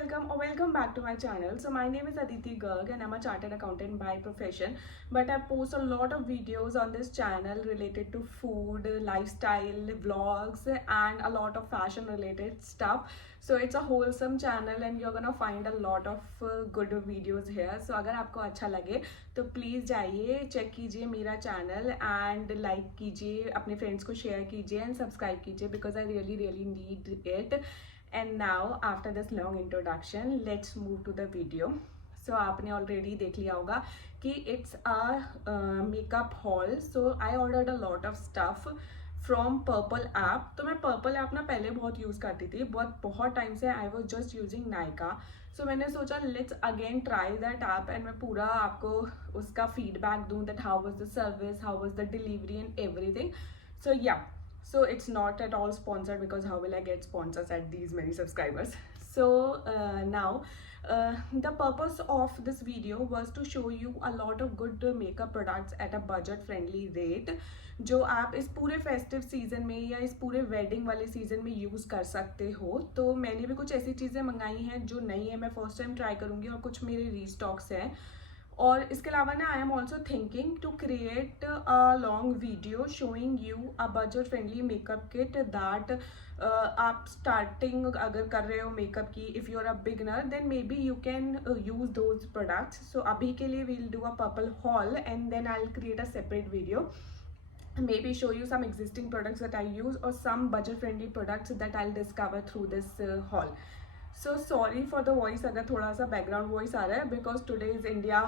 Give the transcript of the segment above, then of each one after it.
welcome or welcome back to my channel. So my name is Aditi Garg and I'm a chartered accountant by profession, but I post a lot of videos on this channel related to food, lifestyle, vlogs and a lot of fashion related stuff. So it's a wholesome channel and you're gonna find a lot of good videos here. So अगर आपको अच्छा लगे तो please जाइए check कीजिए मेरा channel and like कीजिए, अपने फ्रेंड्स को शेयर कीजिए एंड सब्सक्राइब कीजिए because I really need it. And now after this long introduction, let's move to the video. So आपने already देख लिया होगा कि it's a makeup haul. So I ordered a lot of stuff from Purple app. तो मैं Purple app ना पहले बहुत यूज़ करती थी, बहुत टाइम से I was just using Nykaa. So मैंने सोचा let's again try that app and मैं पूरा आपको उसका feedback दूँ that how was the service, how was the delivery and everything. So yeah. So it's not at all sponsored because how will I get sponsors at these many subscribers? So now the purpose of this video was to show you a lot of good makeup products at a budget friendly rate जो आप इस पूरे festive season में या इस पूरे wedding वाले season में यूज़ कर सकते हो. तो मैंने भी कुछ ऐसी चीज़ें मंगाई हैं जो नई है, मैं फर्स्ट टाइम ट्राई करूँगी और कुछ मेरे रीस्टॉक्स हैं. और इसके अलावा ना I am also thinking to create a long video showing you a budget friendly makeup kit that आप स्टार्टिंग अगर कर रहे हो मेकअप की, if you are a beginner then may be you can use those products. So अभी के लिए we'll do a purple haul and then I will create a separate video, maybe show you some existing products that I use or some budget friendly products that I'll discover through this haul. So sorry for the voice अगर थोड़ा सा background voice आ रहा है because today is India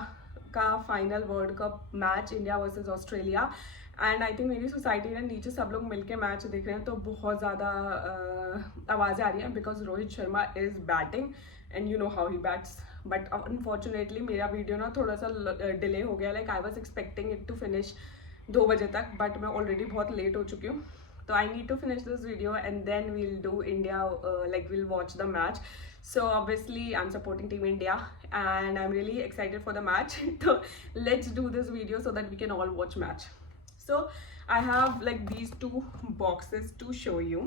का final world cup match, India versus Australia. And I think मेरी society में नीचे सब लोग मिलके मैच देख रहे हैं तो बहुत ज़्यादा आवाज़ें आ रही हैं because Rohit Sharma is batting and you know how he bats. But unfortunately मेरा वीडियो ना थोड़ा सा डिले हो गया. Like I was expecting it to finish 2 बजे तक बट मैं ऑलरेडी बहुत लेट हो चुकी हूँ. So I need to finish this video and then we'll do India, like we'll watch the match. So obviously I'm supporting Team India and I'm really excited for the match. So let's do this video so that we can all watch match. So I have like these 2 boxes to show you.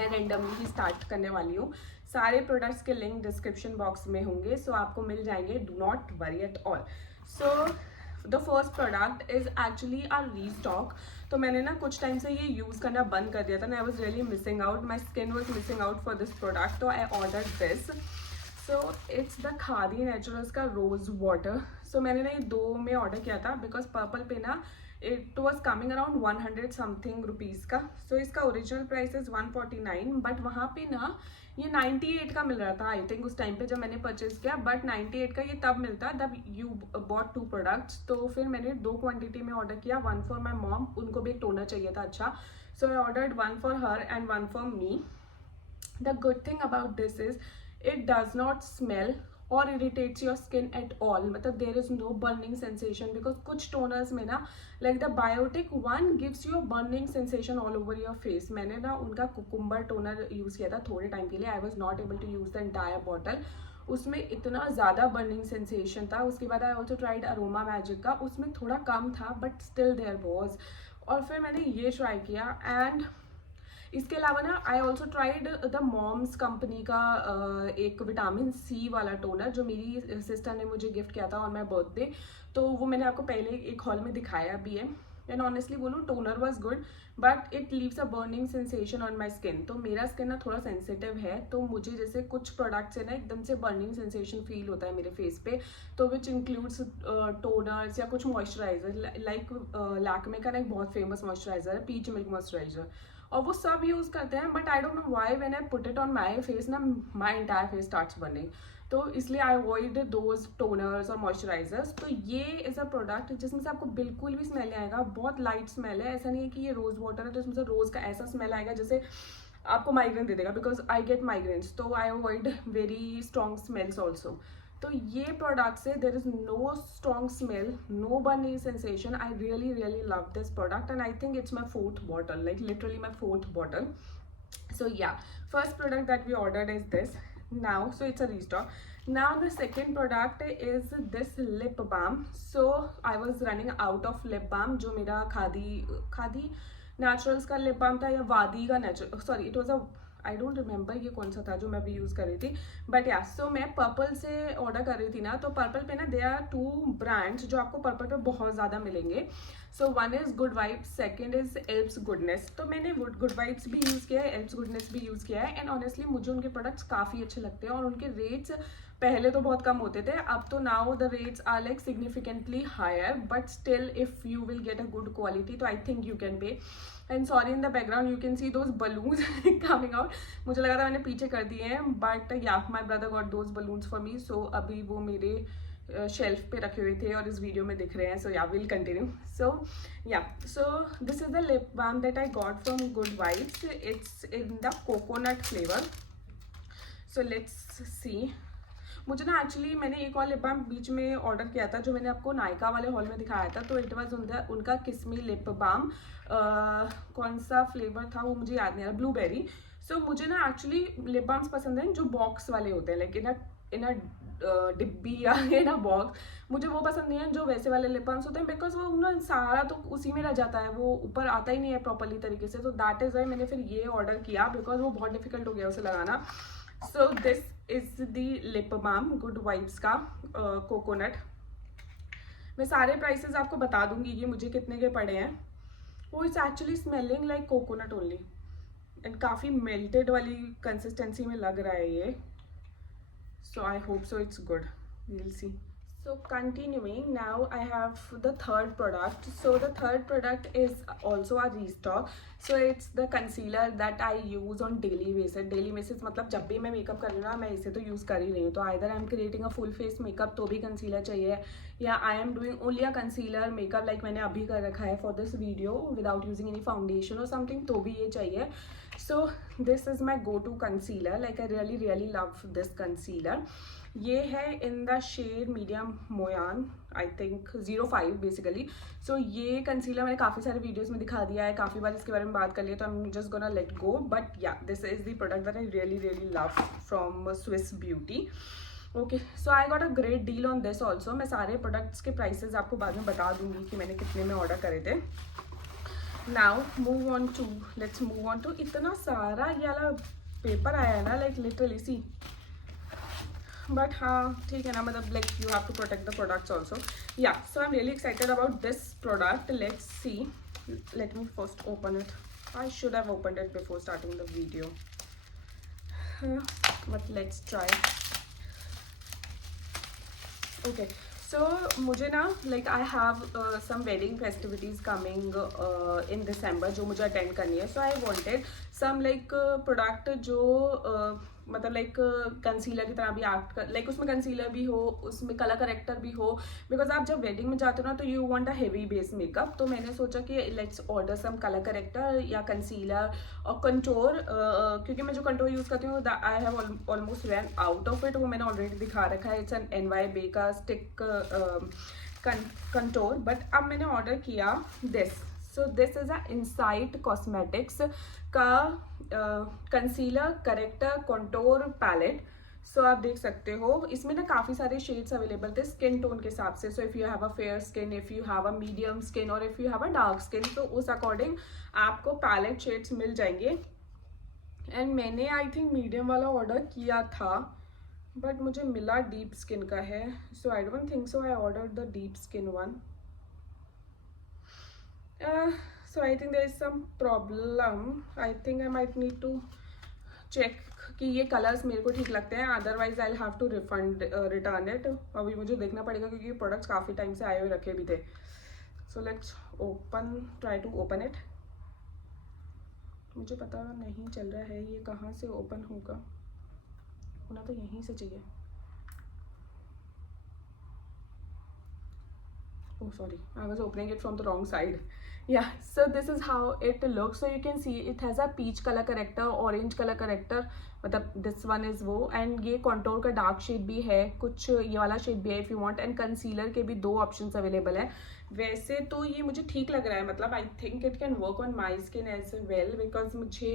मैं randomly ही start करने वाली हूँ. सारे products के link description box में होंगे, so आपको मिल जाएंगे. Do not worry at all. So the first product is actually a restock. तो मैंने ना कुछ टाइम से ये यूज़ करना बंद कर दिया था. I was really missing out, my skin was missing out for this product. तो I order this. So it's the Khadi Naturals का रोज़ वाटर. सो मैंने ना ये 2 में ऑर्डर किया था बिकॉज पर्पल पे ना it was coming around 100 something rupees का. सो इसका ओरिजिनल प्राइस इज़ 149 बट वहाँ पे ना ये 98 का मिल रहा था आई थिंक उस टाइम पे जब मैंने परचेज किया. बट 98 का ये तब मिलता है जब यू बॉट 2 प्रोडक्ट्स. तो फिर मैंने 2 क्वांटिटी में ऑर्डर किया. 1 फॉर माई मॉम, उनको भी एक टोनर चाहिए था अच्छा. So I ordered 1 for her and 1 for me. The good thing about this is it does not smell or irritates your skin at all. मतलब there is no burning sensation because कुछ toners में ना like the Biotique one gives you burning sensation all over your face. मैंने ना उनका cucumber toner use किया था थोड़े टाइम के लिए. I was not able to use the entire bottle. उसमें इतना ज़्यादा बर्निंग सेंसेशन था. उसके बाद I also tried Aroma Magic का, उसमें थोड़ा कम था बट स्टिल देयर वॉज. और फिर मैंने ये ट्राई किया एंड इसके अलावा ना I also tried the Mom's Company का एक विटामिन सी वाला टोनर जो मेरी सिस्टर ने मुझे गिफ्ट किया था ऑन माई बर्थडे. तो वो मैंने आपको पहले एक हॉल में दिखाया भी है. एंड ऑनेस्टली बोलूँ toner was good but it leaves a burning sensation on my skin. तो मेरा स्किन ना थोड़ा सेंसिटिव है तो मुझे जैसे कुछ प्रोडक्ट्स है ना एकदम से बर्निंग सेंसेशन फील होता है मेरे फेस पे. तो विच इंक्लूड्स टोनर्स या कुछ मॉइस्चराइजर लाइक लैक्मे का ना एक बहुत फेमस मॉइस्चराइजर है पीच मिल्क मॉइस्चराइजर और वो सब यूज़ करते हैं. But I don't know why when I put it on my face ना my entire face starts burning. तो इसलिए आई अवॉइड दोज टोनर्स और मॉइस्चराइजर्स. तो ये इज़ अ प्रोडक्ट जिसमें से आपको बिल्कुल भी स्मेल नहीं आएगा. बहुत लाइट स्मेल है. ऐसा नहीं है कि ये रोज़ वाटर है तो इसमें से रोज़ का ऐसा स्मेल आएगा जैसे आपको माइग्रेन दे देगा बिकॉज आई गेट माइग्रेन्स. तो I avoid very strong smells also. तो ये प्रोडक्ट से there is no strong smell, no burning sensation. I really love this product and I think it's my 4th bottle, like literally my 4th bottle. So yeah, first product that we ordered is this now. So it's a restock. Now the second product is this lip balm. So I was running out of lip balm जो मेरा khadi Naturals का lip balm था या वादी का natural, sorry it was a I don't remember ये कौन सा था जो मैं अभी यूज़ कर रही थी, बट या सो मैं पर्पल से ऑर्डर कर रही थी ना, तो पर्पल पे ना देयर आर 2 ब्रांड्स जो आपको पर्पल पे बहुत ज़्यादा मिलेंगे. So one is good vibes, second is Alps goodness. तो मैंने गुड वाइब्स भी यूज़ किया है, एल्प्स गुडनेस भी यूज़ किया है, एंड ऑनेस्टली मुझे उनके प्रोडक्ट्स काफ़ी अच्छे लगते हैं. और उनके रेट्स पहले तो बहुत कम होते थे, अब तो now the rates are like significantly higher, but still if you will get a good quality तो I think you can pay. And sorry in the background you can see those balloons coming out. मुझे लगा था मैंने पीछे कर दिए हैं, but yeah my brother got those balloons for me. So अभी वो मेरे शेल्फ पे रखे हुए थे और इस वीडियो में दिख रहे हैं. सो या will continue. So this is the lip balm that I got from Good Vibes. It's in the coconut flavour. So let's see. मुझे ना एक्चुअली मैंने एक और लिप बाम बीच में ऑर्डर किया था जो मैंने आपको नायका वाले हॉल में दिखाया था. तो इट वाज उनका किस्मी लिप बाम. कौन सा फ्लेवर था वो मुझे याद नहीं आ रहा, ब्लूबेरी. सो मुझे ना एक्चुअली लिप बाम्स पसंद हैं जो बॉक्स वाले होते हैं, लाइक इन अ डिब्बी या इन अ बॉक्स. मुझे वो पसंद नहीं है जो वैसे वाले लिप बाम्स होते हैं, बिकॉज वो ना सारा तो उसी में रह जाता है, वो ऊपर आता ही नहीं है प्रॉपरली तरीके से. तो दैट इज़ वाई मैंने फिर ये ऑर्डर किया, बिकॉज वो बहुत डिफिकल्ट हो गया उसे लगाना. So this is the lip balm Good Vibes का कोकोनट. मैं सारे प्राइसेस आपको बता दूंगी कि मुझे कितने के पड़े हैं. वो it's actually smelling like coconut only, and काफ़ी मेल्टेड वाली कंसिस्टेंसी में लग रहा है ये. So I hope so it's good, we will see. So continuing, now I have the third product. So the third product is also a restock. So it's the concealer that I use on daily basis. Daily basis मतलब जब भी मैं makeup कर रही हूँ ना, मैं इसे तो यूज़ कर ही रही हूँ. तो either I am creating a full face makeup तो भी concealer चाहिए, या I am doing only a concealer makeup like मैंने अभी कर रखा है for this video without using any foundation or something, तो भी ये चाहिए. So this is my go-to concealer. Like I really love this concealer. ये है इन द शेड मीडियम मोयान, आई थिंक 05 बेसिकली. सो ये कंसीलर मैंने काफ़ी सारे वीडियोस में दिखा दिया है, काफ़ी बार इसके बारे में बात कर लिया, तो I am just gonna let go. But yeah this is the product that I really love from Swiss Beauty. Okay, so I got a great deal on this also. मैं सारे प्रोडक्ट्स के प्राइसेस आपको बाद में बता दूंगी कि मैंने कितने में ऑर्डर करे थे. Now let's move on to इतना सारा ये वाला पेपर आया है ना, लाइक लिटरली सी. बट हाँ ठीक है ना, मतलब like you have to protect the products also. Yeah so I am really excited about this product. Let's see. Let me first open it. I should have opened it before starting the video, but let's try. Okay, so मुझे ना like I have some wedding festivities coming in December जो मुझे attend करनी है. So I wanted some like product जो मतलब like concealer की तरह भी एक्ट कर, लाइक उसमें कंसीलर भी हो, उसमें कलर करेक्टर भी हो, बिकॉज आप जब वेडिंग में जाते हो ना तो you want a heavy base makeup. तो मैंने सोचा कि let's order some colour corrector या कंसीलर और कंटोर, क्योंकि मैं जो कंटोर यूज़ करती हूँ I have almost run out of it. वो मैंने ऑलरेडी दिखा रखा है. इट्स एन NYB का स्टिक कंटोर. बट अब मैंने ऑर्डर किया this. So this is a Insight Cosmetics का कंसीलर करेक्टर कंटोर पैलेट. सो आप देख सकते हो इसमें ना काफ़ी सारे शेड्स अवेलेबल थे स्किन टोन के हिसाब से. So if you have a fair skin, if you have a medium skin और if you have a dark skin, तो उस अकॉर्डिंग आपको पैलेट शेड्स मिल जाएंगे. एंड मैंने आई थिंक मीडियम वाला ऑर्डर किया था, बट मुझे मिला डीप स्किन का है. So I don't think so I order the deep skin one. So I think there is some problem. I think I might need to check कि ये colours मेरे को ठीक लगते हैं, otherwise I have to return it. अभी मुझे देखना पड़ेगा क्योंकि ये प्रोडक्ट्स काफ़ी टाइम से आए हुए रखे भी थे. So let's try to open it. मुझे पता नहीं चल रहा है ये कहाँ से ओपन होना तो यहीं से चाहिए. Oh sorry, I was opening it from the wrong side. Yeah, so this is how it looks. So you can see it has a peach color corrector, orange color corrector, मतलब this one is वो, and ये contour का dark shade भी है, कुछ ये वाला shade भी है if you want, and concealer के भी 2 options available है. वैसे तो ये मुझे ठीक लग रहा है, मतलब I think it can work on my skin as well because मुझे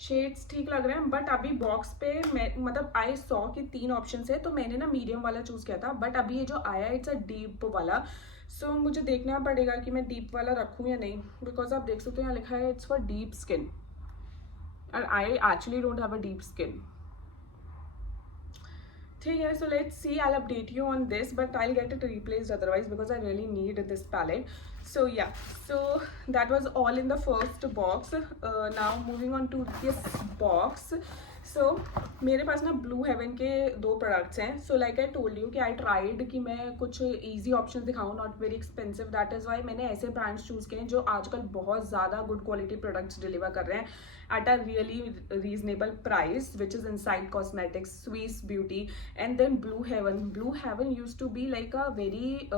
शेड्स ठीक लग रहे हैं. बट अभी बॉक्स पे मैं मतलब आई सॉ कि 3 ऑप्शन है, तो मैंने ना मीडियम वाला चूज़ किया था. बट अभी ये जो आया इट्स अ डीप वाला. सो मुझे देखना पड़ेगा कि मैं डीप वाला रखूँ या नहीं, बिकॉज आप देख सकते हो यहाँ लिखा है it's for deep skin. and I actually don't have a deep skin. ठीक है, so let's see. I'll update you on this, but I'll get it replaced otherwise because I really need this palette. So yeah, so that was all in the first box. Now moving on to this box. So मेरे पास ना blue haven के 2 products हैं. So like I told you कि I tried कि मैं कुछ easy option दिखाऊँ, not very expensive. That is why मैंने ऐसे ब्रांड्स चूज़ किए हैं जो आजकल बहुत ज़्यादा गुड क्वालिटी प्रोडक्ट्स डिलीवर कर रहे हैं at a really reasonable price, which is Inside Cosmetics, Swiss Beauty, and then Blue Heaven. Blue Heaven used to be like a very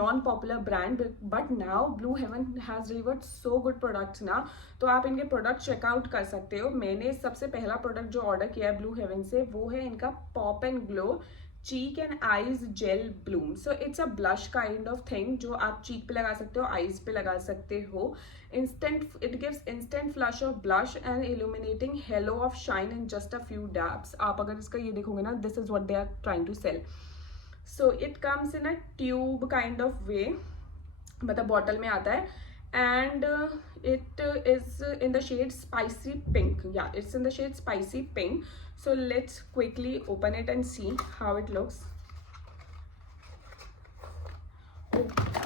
non-popular brand, but now Blue Heaven has delivered so good products ना. तो आप इनके product checkout कर सकते हो. मैंने सबसे पहला प्रोडक्ट जो ऑर्डर किया है ब्लू हेवन से वो है इनका pop and glow cheek and eyes gel bloom. So it's a blush kind of thing जो आप चीक पे लगा सकते हो, आईज पे लगा सकते हो. Instant, it gives instant flush of blush and illuminating halo of shine in just a few dabs. आप अगर इसका ये देखोगे ना, this is what they are trying to sell. So it comes in a tube kind of way, मतलब bottle में आता है. And it is in the shade spicy pink. Yeah, it's in the shade spicy pink. So let's quickly open it and see how it looks.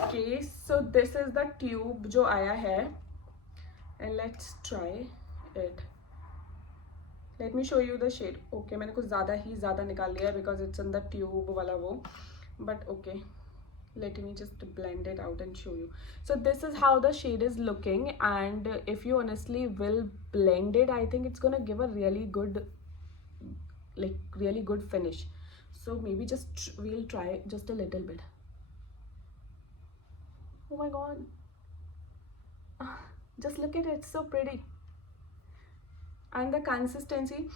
Okay, so this is the tube जो आया है, and let's try it. Let me show you the shade. Okay, मैंने कुछ ज़्यादा निकाल लिया है because it's in the tube वाला वो, but okay. Let me just blend it out and show you. So this is how the shade is looking, and if you honestly will blend it, I think it's gonna give a really good, like really good finish. So maybe just we'll try just a little bit. Oh my god, just look at it, it's so pretty. And the consistency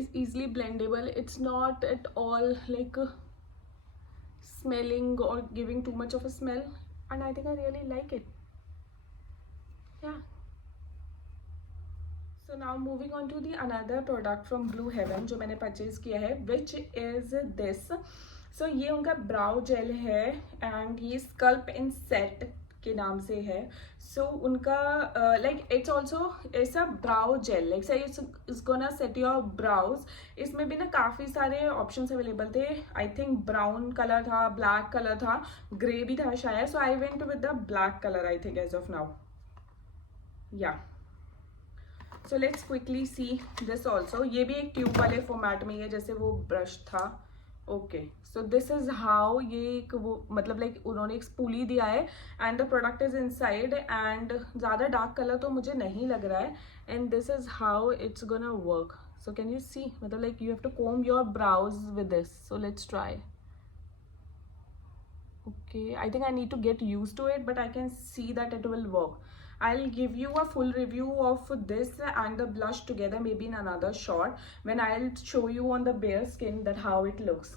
is easily blendable. It's not at all like smelling or giving too much of a smell, and I think I really like it. Yeah. So now moving on to the another product from Blue Heaven जो मैंने purchase किया है, which is this. So ये उनका ब्राउ jail है, and ये scalp इन set के नाम से है. So उनका like it's also it's a brow gel, like say it's gonna set your brows. इसमें भी ना काफ़ी सारे ऑप्शंस अवेलेबल थे. आई थिंक ब्राउन कलर था, ब्लैक कलर था, ग्रे भी था शायद. So I went with the black colour I think as of now. या so let's quickly see this also. ये भी एक ट्यूब वाले फॉर्मेट में है जैसे वो ब्रश था. Okay, so this is how, ये एक वो मतलब लाइक उन्होंने एक स्पूली दिया है and the product is inside, and ज़्यादा डार्क कलर तो मुझे नहीं लग रहा है. And this is how it's gonna work. So can you see, मतलब like you have to comb your brows with this. So let's try. Okay, I think I need to get use to it, but I can see that it will work. I'll give you a full review of this and the blush together maybe in another shot when I'll show you on the bare skin that how it looks,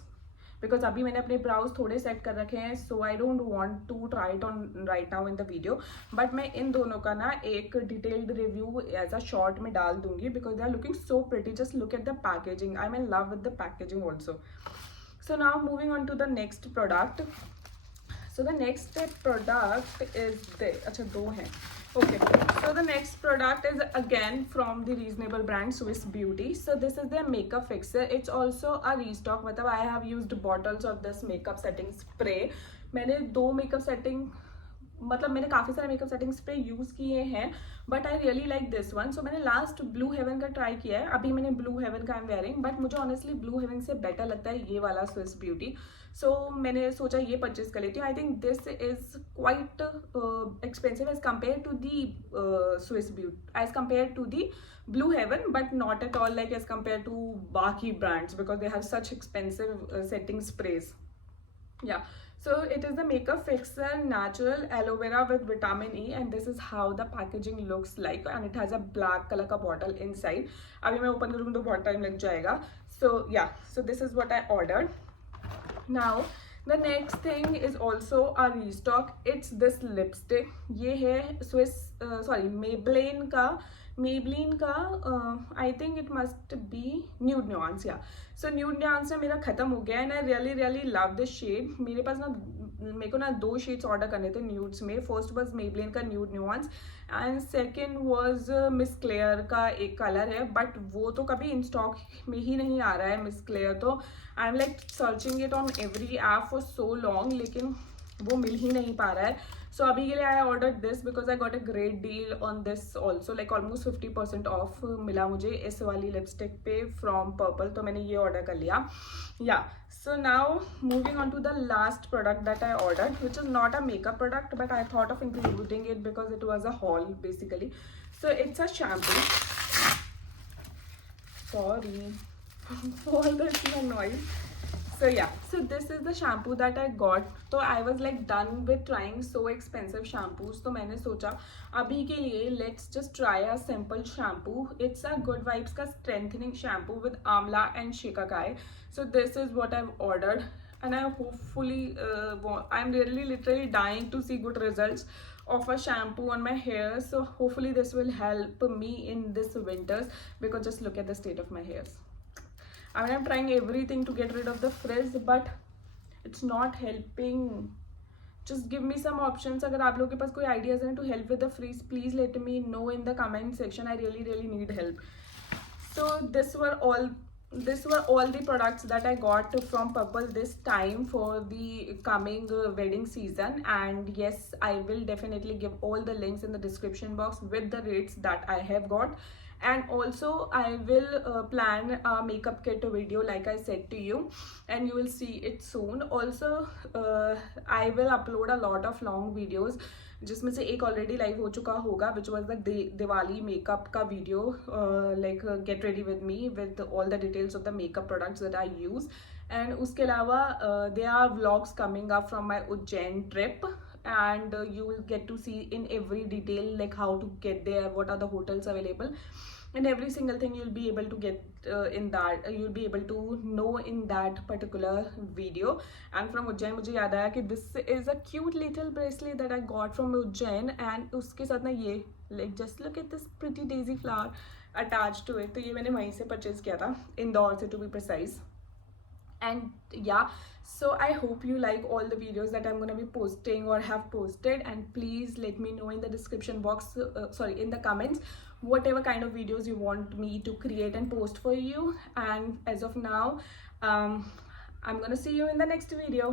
because अभी मैंने अपने brows थोड़े set कर रखे हैं, so I don't want to try it on right now in the video, but मैं इन दोनों का ना एक detailed review as a short में डाल दूंगी because they are looking so pretty. Just look at the packaging. I'm in love with the packaging also. So now moving on to the next product. So the next product is this. अच्छा दो हैं. Okay, so the next product is again from the reasonable brand Swiss Beauty. So this is their makeup fixer. It's also a restock. मतलब I have used bottles of this makeup setting spray. मैंने 2 makeup setting, मतलब मैंने काफ़ी सारे makeup setting spray use किए हैं, but I really like this one. So मैंने last Blue Heaven का ट्राई किया है. अभी मैंने ब्लू हेवन का आई एम वेयरिंग, बट मुझे ऑनेस्टली ब्लू हेवन से बेटर लगता है ये वाला स्विस ब्यूटी. सो मैंने सोचा ये परचेज कर लेती हूँ. I think this is quite expensive as compare to the Swiss Beauty, as compare to the Blue Heaven, but not at all like as compare to बाकी brands because they have such expensive setting sprays. Yeah, so it is the makeup fixer natural aloe vera with vitamin E, and this is how the packaging looks like, and it has a black color का bottle inside. अभी मैं open करूँगी तो बहुत time लग जाएगा. So yeah, so this is what I ordered. Now the next thing is also a restock. It's this lipstick. ये है Maybelline का I think it must be nude nuance. या सो न्यूड न्यूआंस ना मेरा खत्म हो गया है, and I really love this shade. मेरे पास ना मेरे को ना 2 शेड्स ऑर्डर करने थे न्यूड्स में. फर्स्ट वाज मेबलिन का nude nuance and second was miss clear का एक कलर है, बट वो तो कभी इन स्टॉक में ही नहीं आ रहा है मिस क्लेयर. तो I am like searching it on every app for so long, लेकिन वो मिल ही नहीं पा रहा है. सो अभी के लिए आई order this because I got a great deal on this also, like almost 50% of मिला मुझे इस वाली लिपस्टिक पे फ्रॉम पर्पल. तो मैंने ये ऑर्डर कर लिया. या so now moving on to the last product that I ordered, which is not a makeup product, but I thought of including it because it was a haul basically. So it's a shampoo. Sorry for the noise. So yeah, so this is the shampoo that I got. तो I was like done with trying so expensive shampoos. तो मैंने सोचा अभी के लिए let's just try a simple shampoo. It's a Good Vibes का strengthening shampoo with amla and shikakai. So this is what I've ordered, and I hopefully I'm really literally dying to see good results of a shampoo on my hair. So hopefully this will help me in this winters, because just look at the state of my hairs. I mean, I'm trying everything to get rid of the frizz, but it's not helping. Just give me some options. अगर आप लोगों के पास कोई ideas हैं to help with the frizz, please let me know in the comment section. I really need help. So these were all the products that I got from Purple this time for the coming wedding season. And yes, I will definitely give all the links in the description box with the rates that I have got. And also I will plan a makeup kit video like I said to you, and you will see it soon. Also I will upload a lot of long videos, जिसमें से एक already live हो चुका होगा, which was the Diwali makeup का video, like get ready with me with all the details of the makeup products that I use. And उसके अलावा they are vlogs coming up from my Ujjain trip, and you will get to see in every detail like how to get there, what are the hotels available, and every single thing you'll be able to get in that you'll be able to know in that particular video. And from Ujjain मुझे याद आया कि this is a cute little bracelet that I got from Ujjain, and उसके साथ ना ये like just look at this pretty daisy flower attached to it. तो ये मैंने वहीं से परचेज किया था, इंदौर से to be precise. And yeah, so I hope you like all the videos that I'm going to be posting or have posted, and please let me know in the description box, in the comments, whatever kind of videos you want me to create and post for you. And as of now, I'm going to see you in the next video.